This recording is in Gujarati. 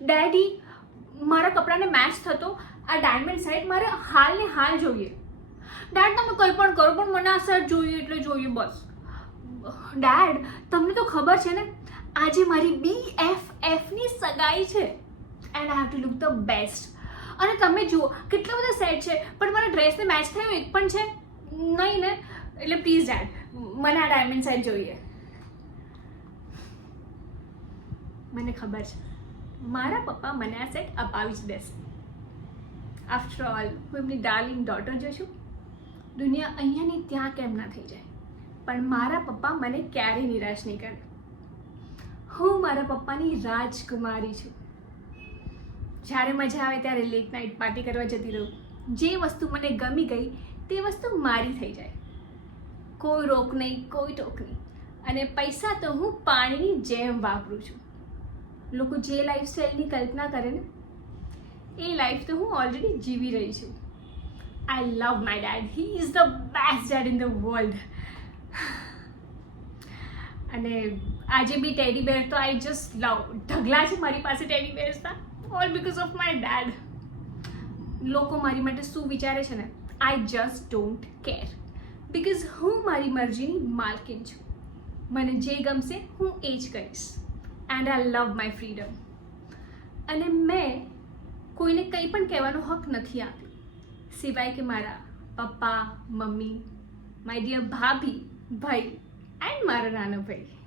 ડેડી, મારા કપડાને મેચ થતો આ ડાયમંડ સેટ મારે હાલ ને હાલ જોઈએ. ડેડ, તમે કંઈ પણ કરો પણ મને આ સેટ જોઈએ એટલે જોઈએ બસ. ડેડ, તમને તો ખબર છે ને આજે મારી BFF ની સગાઈ છે and I have to look the best. અને તમે જુઓ કેટલા બધા સેટ છે પણ મારા ડ્રેસને મેચ થયો એક પણ છે નહીં ને. એટલે પ્લીઝ ડેડ, મને આ ડાયમંડ સેટ જોઈએ. મને ખબર છે મારા પપ્પા મને આ સેટ અપાવી જ દેશે. આફ્ટર ઓલ હું એમની ડાર્લિંગ ડોટર જો છું. દુનિયા અહીંયાની ત્યાં કેમ ના થઈ જાય પણ મારા પપ્પા મને ક્યારેય નિરાશ નહીં કરે. હું મારા પપ્પાની રાજકુમારી છું. જ્યારે મજા આવે ત્યારે લેટ નાઇટ પાર્ટી કરવા જતી રહું. જે વસ્તુ મને ગમી ગઈ તે વસ્તુ મારી થઈ જાય. કોઈ રોક નહીં, કોઈ ટોક નહીં. અને પૈસા તો હું પાણીની જેમ વાપરું છું. લોકો જે લાઈફસ્ટાઈલની કલ્પના કરે ને એ લાઈફ તો હું ઓલરેડી જીવી રહી છું. I love my dad. He is the best dad in the world. અને આજે બી ટેડી બેર તો આઈ જસ્ટ લવ. ઢગલા છે મારી પાસે ટેડી બેર્સના, all because of my dad. લોકો મારી માટે શું વિચારે છે ને I just don't care. Because હું મારી મરજીની માલકીન છું. મને જે ગમશે હું એ જ કરીશ. And I love my freedom. અને મેં કોઈને કંઈ પણ કહેવાનો હક નથી આપ્યો સિવાય કે મારા પપ્પા, મમ્મી, માય ડિયર ભાભી, ભાઈ એન્ડ મારો નાનો ભાઈ.